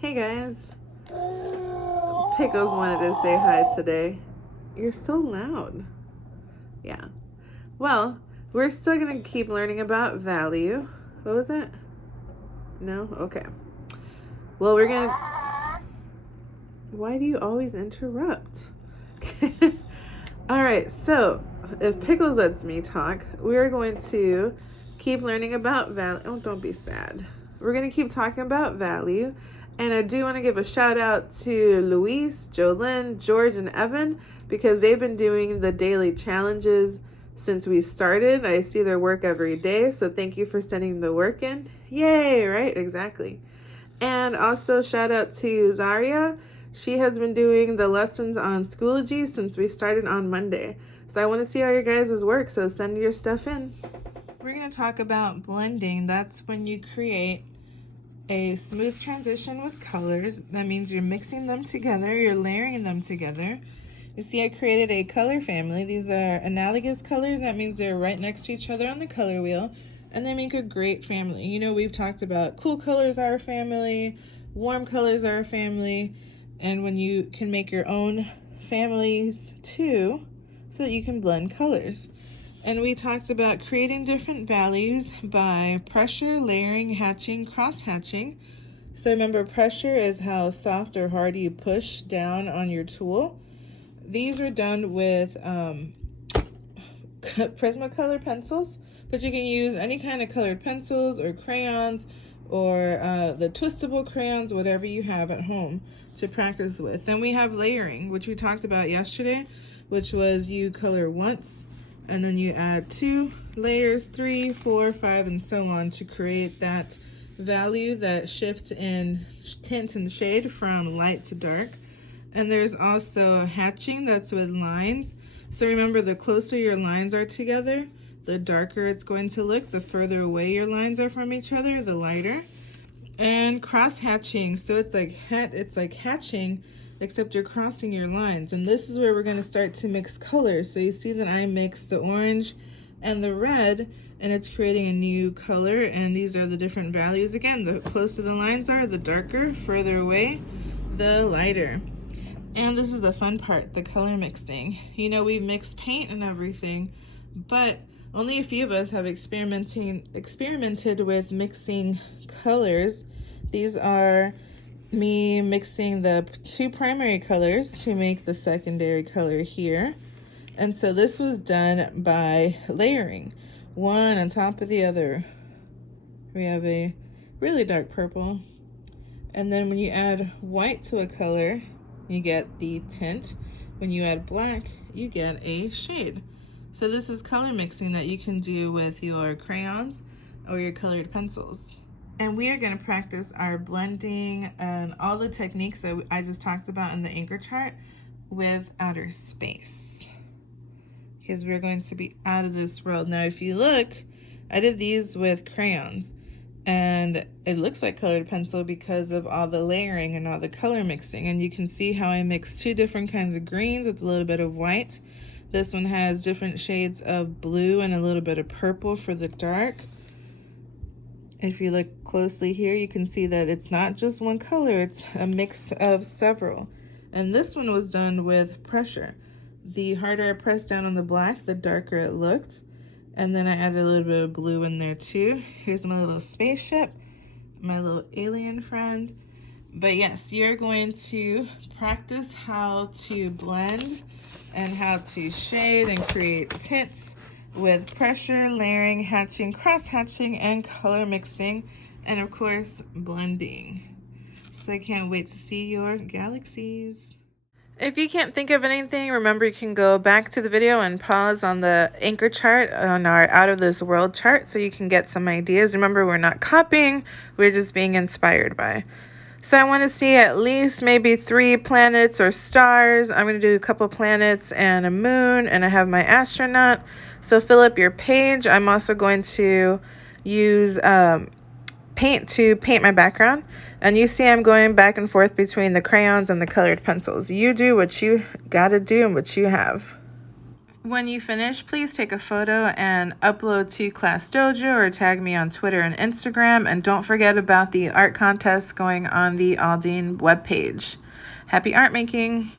Hey guys. Pickles wanted to say hi today. You're so loud. Yeah. Well, we're still going to keep learning about value. What was it? No? Okay. Well, we're going to... Why do you always interrupt? All right, so if Pickles lets me talk, we're going to keep learning about value. Oh, don't be sad. We're going to keep talking about value. And I do want to give a shout out to Luis, Jolynn, George, and Evan because they've been doing the daily challenges since we started. I see their work every day, so thank you for sending the work in. Yay, right? Exactly. And also shout out to Zaria. She has been doing the lessons on Schoology since we started on Monday. So I want to see how your guys' work, so send your stuff in. We're going to talk about blending. That's when you create a smooth transition with colors. That means you're mixing them together, you're layering them together. You see I created a color family. These are analogous colors. That means they're right next to each other on the color wheel. And they make a great family. You know, we've talked about cool colors are a family, warm colors are a family, and when you can make your own families too, so that you can blend colors. And we talked about creating different values by pressure, layering, hatching, cross-hatching. So remember, pressure is how soft or hard you push down on your tool. These are done with Prismacolor pencils, but you can use any kind of colored pencils or crayons or the twistable crayons, whatever you have at home to practice with. Then we have layering, which we talked about yesterday, which was you color once and then you add 2 layers, 3, 4, 5, and so on to create that value that shift in tint and shade from light to dark. And there's also hatching, that's with lines. So remember, the closer your lines are together, the darker it's going to look. The further away your lines are from each other, the lighter. And cross hatching, so it's like hatching, except you're crossing your lines. And this is where we're going to start to mix colors. So you see that I mixed the orange and the red, and it's creating a new color. And these are the different values. Again, the closer the lines are, the darker. Further away, the lighter. And this is the fun part, the color mixing. You know, we've mixed paint and everything, but only a few of us have experimented with mixing colors. These are me mixing the 2 primary colors to make the secondary color here. And so this was done by layering, one on top of the other. We have a really dark purple. And then when you add white to a color, you get the tint. When you add black, you get a shade. So this is color mixing that you can do with your crayons or your colored pencils. And we are going to practice our blending and all the techniques that I just talked about in the anchor chart with outer space, because we're going to be out of this world. Now, if you look, I did these with crayons, and it looks like colored pencil because of all the layering and all the color mixing. And you can see how I mixed 2 different kinds of greens with a little bit of white. This one has different shades of blue and a little bit of purple for the dark. If you look closely here, you can see that it's not just one color, it's a mix of several. And this one was done with pressure. The harder I pressed down on the black, the darker it looked. And then I added a little bit of blue in there too. Here's my little spaceship, my little alien friend. But yes, you're going to practice how to blend and how to shade and create tints with pressure, layering, hatching, cross-hatching, and color mixing, and of course, blending. So I can't wait to see your galaxies. If you can't think of anything, remember you can go back to the video and pause on the anchor chart on our Out of This World chart so you can get some ideas. Remember, we're not copying, we're just being inspired by. So I want to see at least maybe 3 planets or stars. I'm going to do a couple planets and a moon, and I have my astronaut. So fill up your page. I'm also going to use paint to paint my background. And you see I'm going back and forth between the crayons and the colored pencils. You do what you got to do and what you have. When you finish, please take a photo and upload to Class Dojo or tag me on Twitter and Instagram. And don't forget about the art contest going on the Aldine webpage. Happy art making!